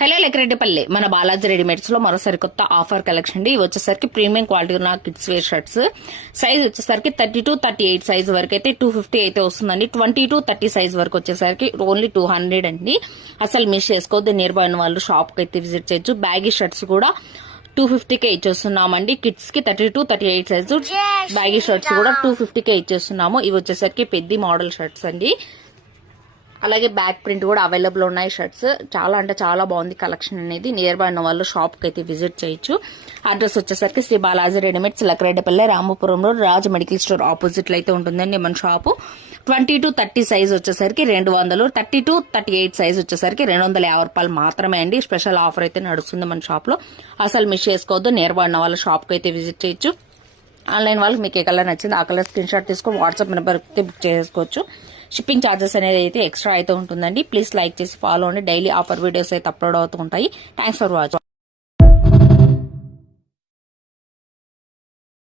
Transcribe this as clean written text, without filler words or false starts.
Hello లెక్కరెడ్డిపల్లి మన Balaji readymades లో మరో సరికొత్త ఆఫర్ కలెక్షన్ అండి. ఇవి వచ్చేసరికి ప్రీమియం క్వాలిటీ ఉన్న కిడ్స్ వేర్ షర్ట్స్. సైజ్ వచ్చేసరికి 32-38 సైజ్ వరకు అయితే 250 అయితే వస్తుందండి. 20-30 సైజ్ వరకు వచ్చేసరికి ఓన్లీ 200 అండి. అసలు మిస్ చేసుకోవద్దు. నియర్ బై ఉన్న వాళ్ళు షాప్ కి అయితే విజిట్ చేయొచ్చు. బ్యాగీ షర్ట్స్ కూడా 250కే ఇచ్చేస్తున్నామండి. కిడ్స్ కి 32-38 సైజు బ్యాగీ షర్ట్స్ కూడా 250కే ఇచ్చేస్తున్నాము. ఇవి వచ్చేసరికి పెద్ద మోడల్ షర్ట్స్ అండి. అలాగే బ్యాక్ ప్రింట్ కూడా అవైలబుల్ ఉన్నాయి షర్ట్స్. చాలా అంటే చాలా బాగుంది కలెక్షన్ అనేది. నియర్ బై ఉన్న వాళ్ళు షాప్ కి అయితే విజిట్ చేయొచ్చు. అడ్రస్ వచ్చేసరికి శ్రీ బాలాజీ రెడీమేడ్స్, లక్రెడ్డిపల్లి, రామపురంలో రాజ్ మెడికల్ స్టోర్ ఆపోజిట్ లో అయితే ఉంటుందండి మన షాపు. 20-30 సైజ్ వచ్చేసరికి 200, 30-38 సైజ్ వచ్చేసరికి 250 రూపాయలు మాత్రమే అండి. స్పెషల్ ఆఫర్ అయితే నడుస్తుంది మన షాప్ లో. అసలు మిస్ చేసుకోవద్దు. నియర్ బై ఉన్న వాళ్ళు షాప్ కి అయితే విజిట్ చేయొచ్చు. ఆన్లైన్ వాళ్ళకి మీకు ఏ కలర్ నచ్చింది ఆ కలర్ స్క్రీన్ షాట్ తీసుకొని వాట్సాప్ నెంబర్ బుక్ చేసుకోవచ్చు. షిప్పింగ్ ఛార్జెస్ అనేది అయితే ఎక్స్ట్రా అయితే ఉంటుందండి. ప్లీజ్ లైక్ చేసి ఫాలో అండి. డైలీ ఆఫర్ వీడియోస్ అయితే అప్లోడ్ అవుతూ ఉంటాయి. Thanks for watching.